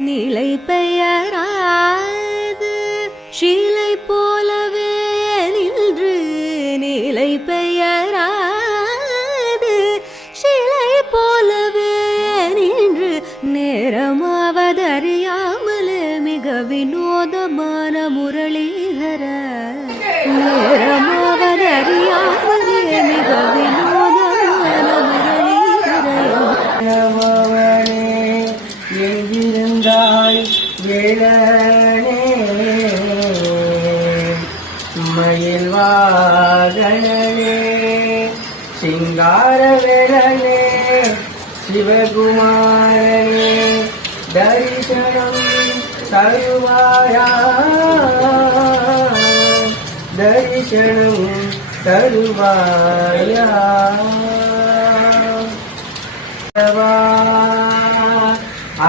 நிலை பெயராது. ஷீலை போலவே நின்று நிலை பெயராது. ஷீலை போலவே நின்று நேரமாவதறியாமலே மிக வினோதமான முரளிகர எங்கிருந்தாய் வேலனே மயில் வாகனே சிங்கார வேலனே சிவகுமாரனே தரிசனம் தருவாயா தரிசனம் தருவாயா ஆண்டவா,